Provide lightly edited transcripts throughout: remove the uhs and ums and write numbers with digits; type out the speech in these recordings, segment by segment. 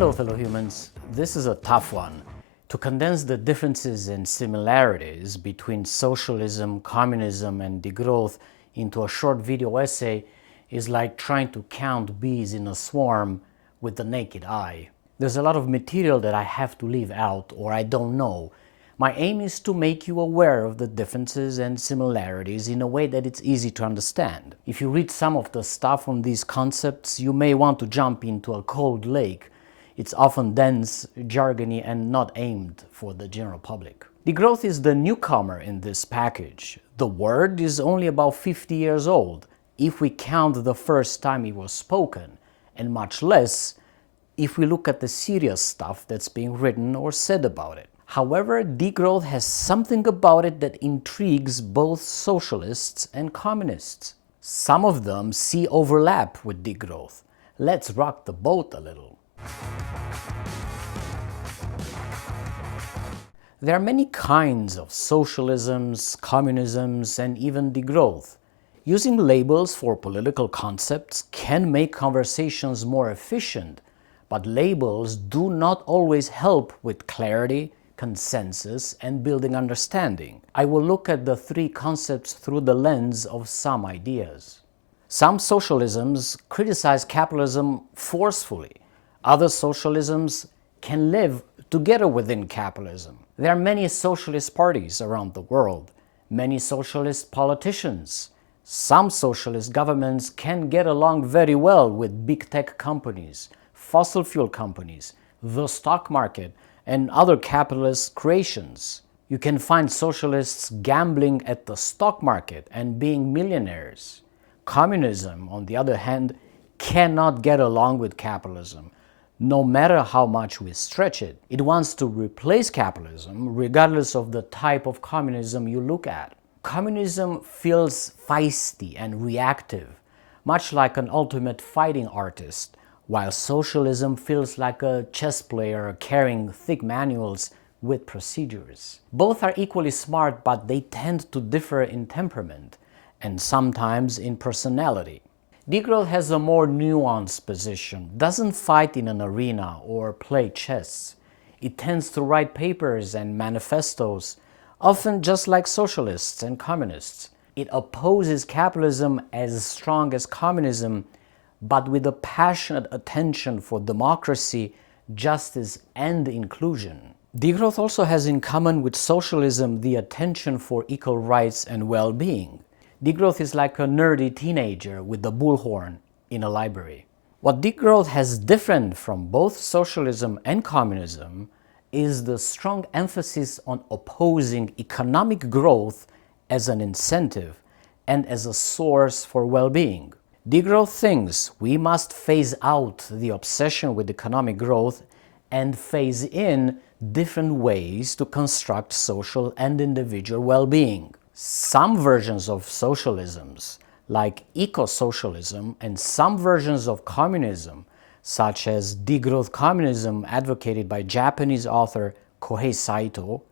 Hello fellow humans, this is a tough one. To condense the differences and similarities between socialism, communism and degrowth into a short video essay is like trying to count bees in a swarm with the naked eye. There's a lot of material that I have to leave out or I don't know. My aim is to make you aware of the differences and similarities in a way that it's easy to understand. If you read some of the stuff on these concepts, you may want to jump into a cold lake. It's often dense, jargony, and not aimed for the general public. Degrowth is the newcomer in this package. The word is only about 50 years old, if we count the first time it was spoken, and much less if we look at the serious stuff that's being written or said about it. However, degrowth has something about it that intrigues both socialists and communists. Some of them see overlap with degrowth. Let's rock the boat a little. There are many kinds of socialisms, communisms, and even degrowth. Using labels for political concepts can make conversations more efficient, but labels do not always help with clarity, consensus, and building understanding. I will look at the three concepts through the lens of some ideas. Some socialisms criticize capitalism forcefully. Other socialisms can live together within capitalism. There are many socialist parties around the world, many socialist politicians. Some socialist governments can get along very well with big tech companies, fossil fuel companies, the stock market, and other capitalist creations. You can find socialists gambling at the stock market and being millionaires. Communism, on the other hand, cannot get along with capitalism, no matter how much we stretch it. It wants to replace capitalism regardless of the type of communism you look at. Communism feels feisty and reactive, much like an ultimate fighting artist, while socialism feels like a chess player carrying thick manuals with procedures. Both are equally smart, but they tend to differ in temperament and sometimes in personality. Degrowth has a more nuanced position, doesn't fight in an arena or play chess. It tends to write papers and manifestos, often just like socialists and communists. It opposes capitalism as strong as communism, but with a passionate attention for democracy, justice, and inclusion. Degrowth also has in common with socialism the attention for equal rights and well-being. Degrowth is like a nerdy teenager with a bullhorn in a library. What degrowth has different from both socialism and communism is the strong emphasis on opposing economic growth as an incentive and as a source for well-being. Degrowth thinks we must phase out the obsession with economic growth and phase in different ways to construct social and individual well-being. Some versions of socialisms, like Ecosocialism, and some versions of communism, such as degrowth communism advocated by Japanese author Kohei Saito,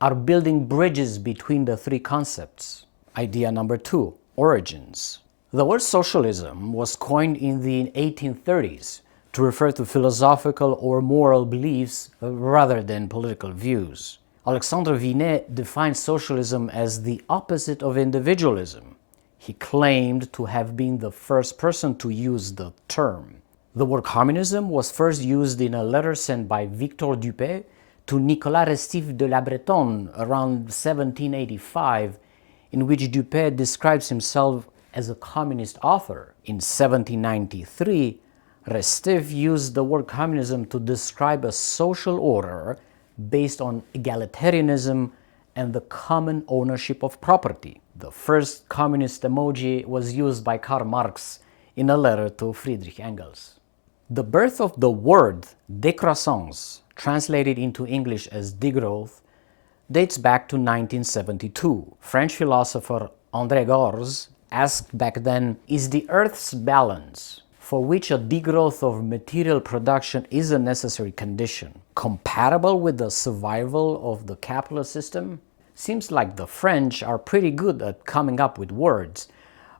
are building bridges between the three concepts. Idea number 2, origins. The word socialism was coined in the 1830s to refer to philosophical or moral beliefs rather than political views. Alexandre Vinet defined socialism as the opposite of individualism. He claimed to have been the first person to use the term. The word communism was first used in a letter sent by Victor Dupay to Nicolas Restif de la Bretonne around 1785, in which Dupay describes himself as a communist author. In 1793, Restif used the word communism to describe a social order based on egalitarianism and the common ownership of property. The first communist emoji was used by Karl Marx in a letter to Friedrich Engels. The birth of the word décroissance, translated into English as degrowth, dates back to 1972. French philosopher André Gorz asked back then, is the Earth's balance, for which a degrowth of material production is a necessary condition, compatible with the survival of the capitalist system? Seems like the French are pretty good at coming up with words.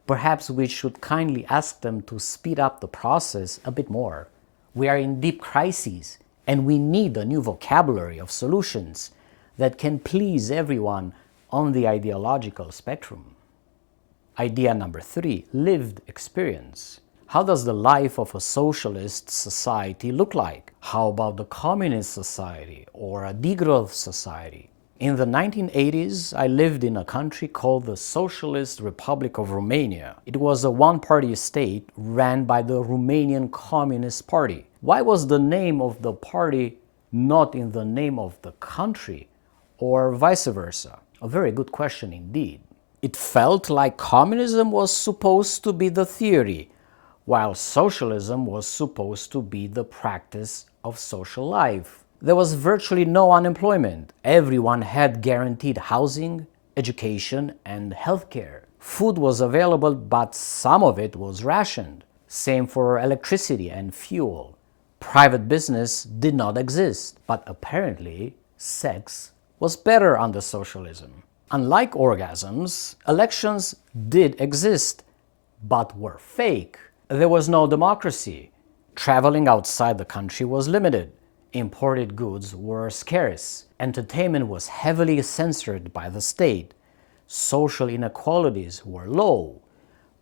Perhaps we should kindly ask them to speed up the process a bit more. We are in deep crises, and we need a new vocabulary of solutions that can please everyone on the ideological spectrum. Idea number 3, lived experience. How does the life of a socialist society look like? How about the communist society or a degrowth society? In the 1980s, I lived in a country called the Socialist Republic of Romania. It was a one-party state ran by the Romanian Communist Party. Why was the name of the party not in the name of the country, or vice versa? A very good question indeed. It felt like communism was supposed to be the theory, while socialism was supposed to be the practice of social life. There was virtually no unemployment. Everyone had guaranteed housing, education, and healthcare. Food was available, but some of it was rationed. Same for electricity and fuel. Private business did not exist, but apparently sex was better under socialism. Unlike orgasms, elections did exist, but were fake. There was no democracy. Traveling outside the country was limited. Imported goods were scarce. Entertainment was heavily censored by the state. Social inequalities were low.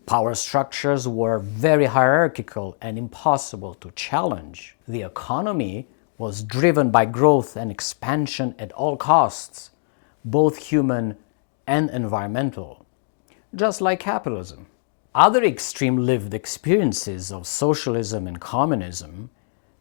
Power structures were very hierarchical and impossible to challenge. The economy was driven by growth and expansion at all costs, both human and environmental, just like capitalism. Other extreme lived experiences of socialism and communism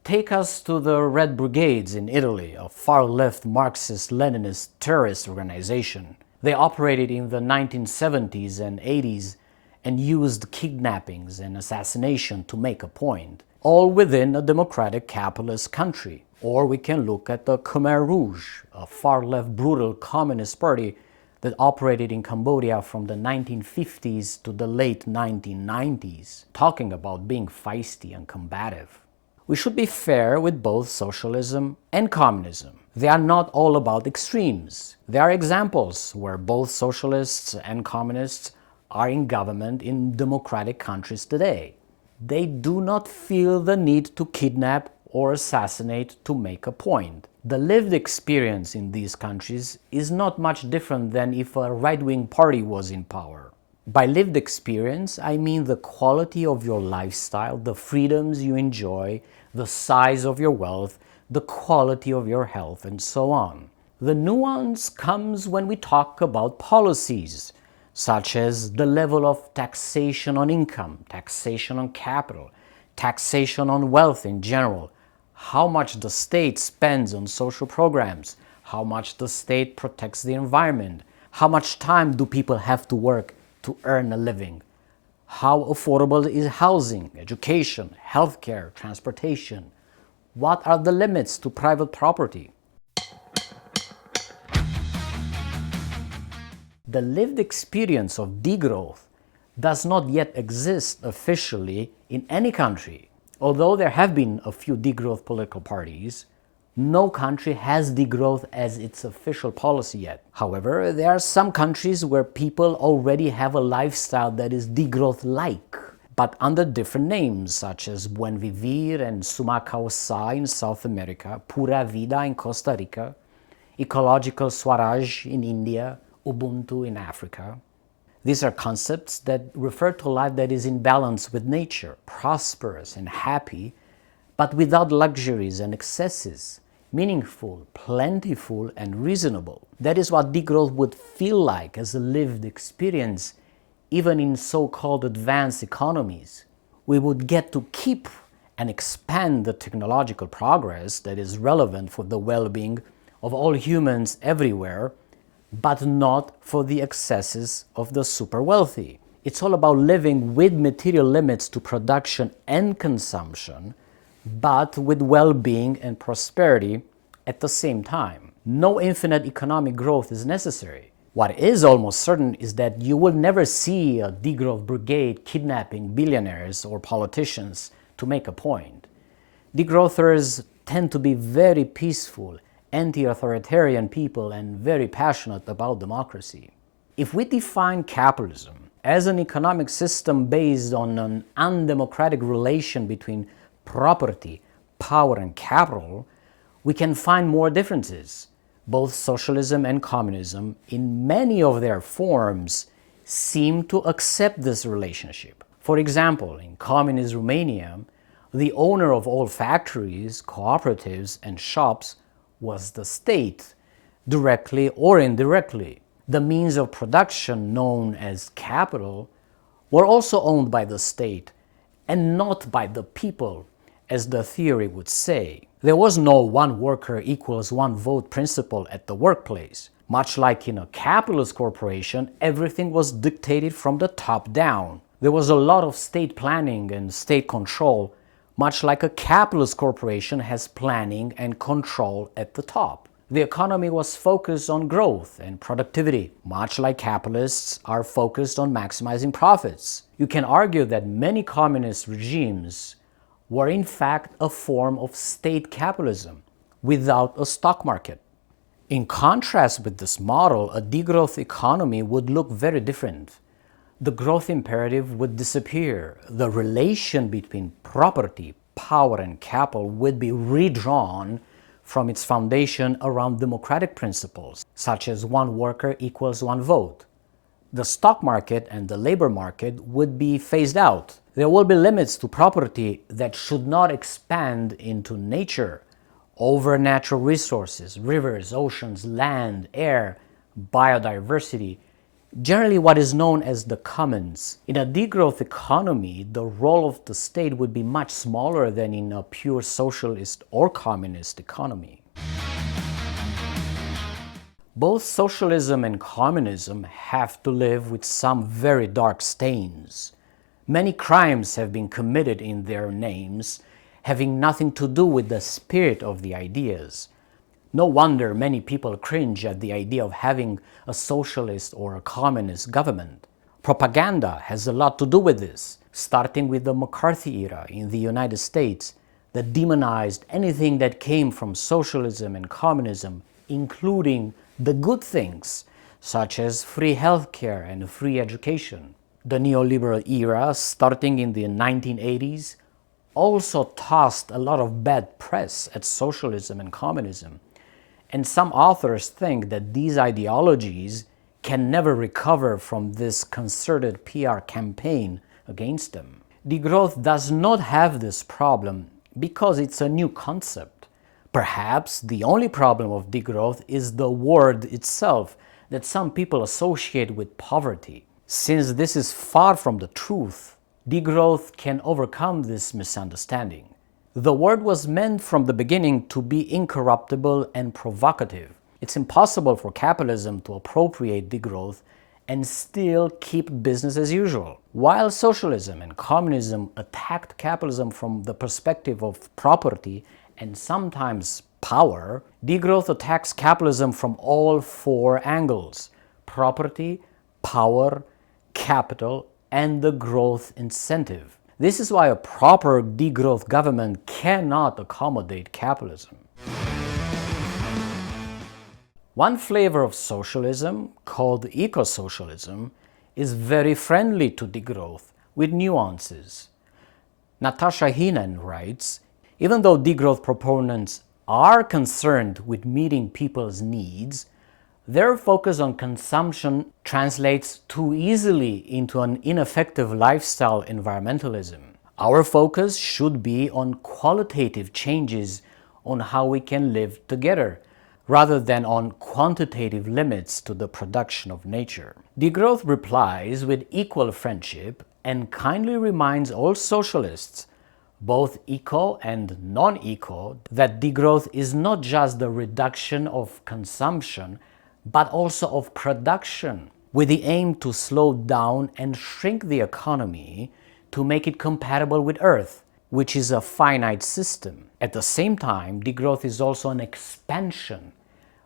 take us to the Red Brigades in Italy, a far-left Marxist-Leninist terrorist organization. They operated in the 1970s and 80s and used kidnappings and assassination to make a point, all within a democratic capitalist country. Or we can look at the Khmer Rouge, a far-left brutal communist party that operated in Cambodia from the 1950s to the late 1990s, talking about being feisty and combative. We should be fair with both socialism and communism. They are not all about extremes. There are examples where both socialists and communists are in government in democratic countries today. They do not feel the need to kidnap or assassinate to make a point. The lived experience in these countries is not much different than if a right-wing party was in power. By lived experience, I mean the quality of your lifestyle, the freedoms you enjoy, the size of your wealth, the quality of your health, and so on. The nuance comes when we talk about policies, such as the level of taxation on income, taxation on capital, taxation on wealth in general, how much the state spends on social programs, how much the state protects the environment, how much time do people have to work to earn a living, how affordable is housing, education, healthcare, transportation, what are the limits to private property. The lived experience of degrowth does not yet exist officially in any country. Although there have been a few degrowth political parties, no country has degrowth as its official policy yet. However, there are some countries where people already have a lifestyle that is degrowth-like, but under different names, such as Buen Vivir and Sumacao Sa in South America, Pura Vida in Costa Rica, Ecological Swaraj in India, Ubuntu in Africa. These are concepts that refer to a life that is in balance with nature, prosperous and happy, but without luxuries and excesses, meaningful, plentiful, and reasonable. That is what degrowth would feel like as a lived experience, even in so-called advanced economies. We would get to keep and expand the technological progress that is relevant for the well-being of all humans everywhere, but not for the excesses of the super wealthy. It's all about living with material limits to production and consumption, but with well-being and prosperity at the same time. No infinite economic growth is necessary. What is almost certain is that you will never see a degrowth brigade kidnapping billionaires or politicians to make a point. Degrowthers tend to be very peaceful, anti-authoritarian people and very passionate about democracy. If we define capitalism as an economic system based on an undemocratic relation between property, power, and capital, we can find more differences. Both socialism and communism, in many of their forms, seem to accept this relationship. For example, in communist Romania, the owner of all factories, cooperatives, and shops was the state, directly or indirectly. The means of production, known as capital, were also owned by the state and not by the people, as the theory would say. There was no one worker equals one vote principle at the workplace. Much like in a capitalist corporation, everything was dictated from the top down. There was a lot of state planning and state control, much like a capitalist corporation has planning and control at the top. The economy was focused on growth and productivity, much like capitalists are focused on maximizing profits. You can argue that many communist regimes were in fact a form of state capitalism without a stock market. In contrast with this model, a degrowth economy would look very different. The growth imperative would disappear. The relation between property, power, and capital would be redrawn from its foundation around democratic principles, such as one worker equals one vote. The stock market and the labor market would be phased out. There will be limits to property that should not expand into nature, over natural resources, rivers, oceans, land, air, biodiversity, generally what is known as the commons. In a degrowth economy, the role of the state would be much smaller than in a pure socialist or communist economy. Both socialism and communism have to live with some very dark stains. Many crimes have been committed in their names, having nothing to do with the spirit of the ideas. No wonder many people cringe at the idea of having a socialist or a communist government. Propaganda has a lot to do with this, starting with the McCarthy era in the United States that demonized anything that came from socialism and communism, including the good things, such as free healthcare and free education. The neoliberal era, starting in the 1980s, also tossed a lot of bad press at socialism and communism. And some authors think that these ideologies can never recover from this concerted PR campaign against them. Degrowth does not have this problem because it's a new concept. Perhaps the only problem of degrowth is the word itself that some people associate with poverty. Since this is far from the truth, degrowth can overcome this misunderstanding. The word was meant from the beginning to be incorruptible and provocative. It's impossible for capitalism to appropriate degrowth and still keep business as usual. While socialism and communism attacked capitalism from the perspective of property and sometimes power, degrowth attacks capitalism from all four angles: property, power, capital, and the growth incentive. This is why a proper degrowth government cannot accommodate capitalism. One flavor of socialism, called ecosocialism, is very friendly to degrowth, with nuances. Natasha Hinen writes, even though degrowth proponents are concerned with meeting people's needs, their focus on consumption translates too easily into an ineffective lifestyle environmentalism. Our focus should be on qualitative changes on how we can live together, rather than on quantitative limits to the production of nature. Degrowth replies with equal friendship and kindly reminds all socialists, both eco and non-eco, that degrowth is not just the reduction of consumption, but also of production, with the aim to slow down and shrink the economy to make it compatible with Earth, which is a finite system. At the same time, degrowth is also an expansion,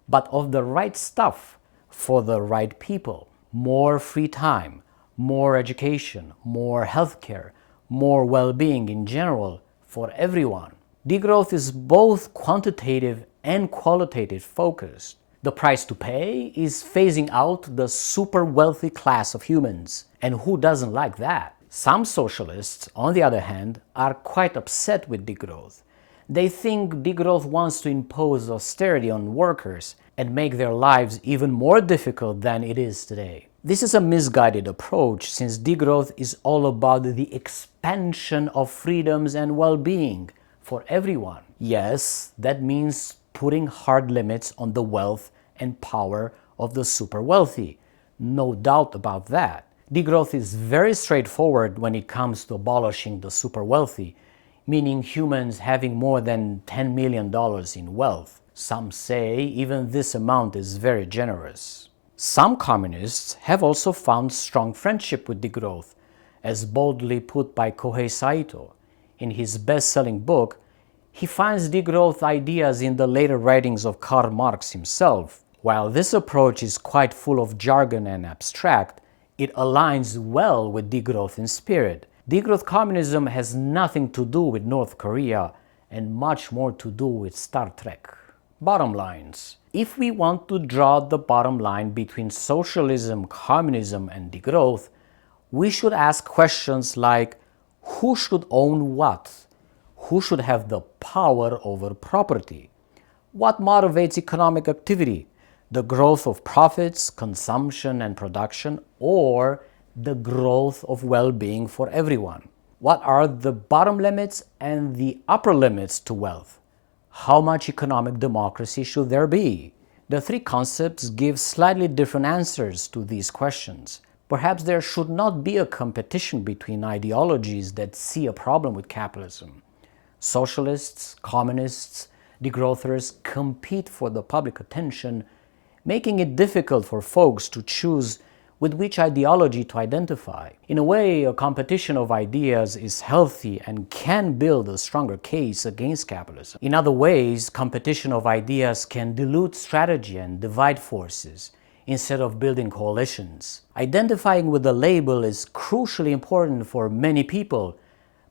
but of the right stuff for the right people. More free time, more education, more healthcare, more well-being in general for everyone. Degrowth is both quantitative and qualitative focused. The price to pay is phasing out the super wealthy class of humans. And who doesn't like that? Some socialists, on the other hand, are quite upset with degrowth. They think degrowth wants to impose austerity on workers and make their lives even more difficult than it is today. This is a misguided approach, since degrowth is all about the expansion of freedoms and well-being for everyone. Yes, that means putting hard limits on the wealth and power of the super wealthy. No doubt about that. Degrowth is very straightforward when it comes to abolishing the super wealthy, meaning humans having more than $10 million in wealth. Some say even this amount is very generous. Some communists have also found strong friendship with degrowth, as boldly put by Kohei Saito. In his best-selling book, he finds degrowth ideas in the later writings of Karl Marx himself. While this approach is quite full of jargon and abstract, it aligns well with degrowth in spirit. Degrowth communism has nothing to do with North Korea and much more to do with Star Trek. Bottom lines. If we want to draw the bottom line between socialism, communism, and degrowth, we should ask questions like, who should own what? Who should have the power over property? What motivates economic activity? The growth of profits, consumption, and production, or the growth of well-being for everyone? What are the bottom limits and the upper limits to wealth? How much economic democracy should there be? The three concepts give slightly different answers to these questions. Perhaps there should not be a competition between ideologies that see a problem with capitalism. Socialists, communists, degrowthers compete for the public attention, making it difficult for folks to choose with which ideology to identify. In a way, a competition of ideas is healthy and can build a stronger case against capitalism. In other ways, competition of ideas can dilute strategy and divide forces instead of building coalitions. Identifying with a label is crucially important for many people,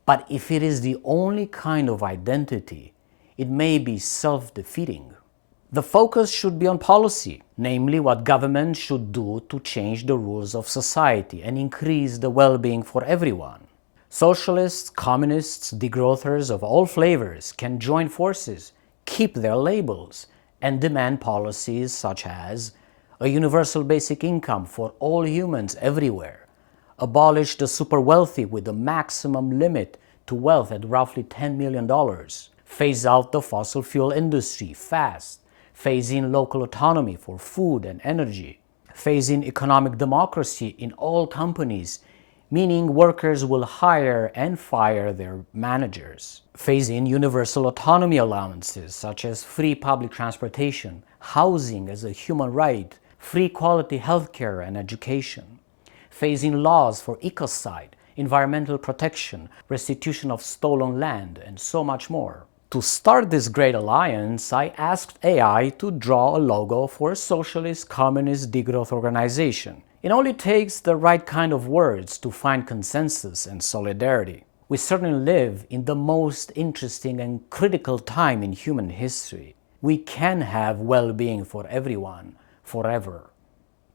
but if it is the only kind of identity, it may be self-defeating. The focus should be on policy, namely what government should do to change the rules of society and increase the well-being for everyone. Socialists, communists, degrowthers of all flavors can join forces, keep their labels, and demand policies such as a universal basic income for all humans everywhere, abolish the super wealthy with a maximum limit to wealth at roughly $10 million, phase out the fossil fuel industry fast, phase in local autonomy for food and energy, phase in economic democracy in all companies, meaning workers will hire and fire their managers, phase in universal autonomy allowances such as free public transportation, housing as a human right, free quality healthcare and education, phase in laws for ecocide, environmental protection, restitution of stolen land, and so much more. To start this great alliance, I asked AI to draw a logo for a socialist, communist, degrowth organization. It only takes the right kind of words to find consensus and solidarity. We certainly live in the most interesting and critical time in human history. We can have well-being for everyone, forever.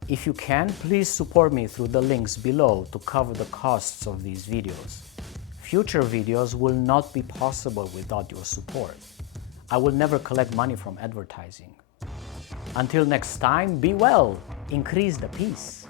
If you can, please support me through the links below to cover the costs of these videos. Future videos will not be possible without your support. I will never collect money from advertising. Until next time, be well, increase the peace.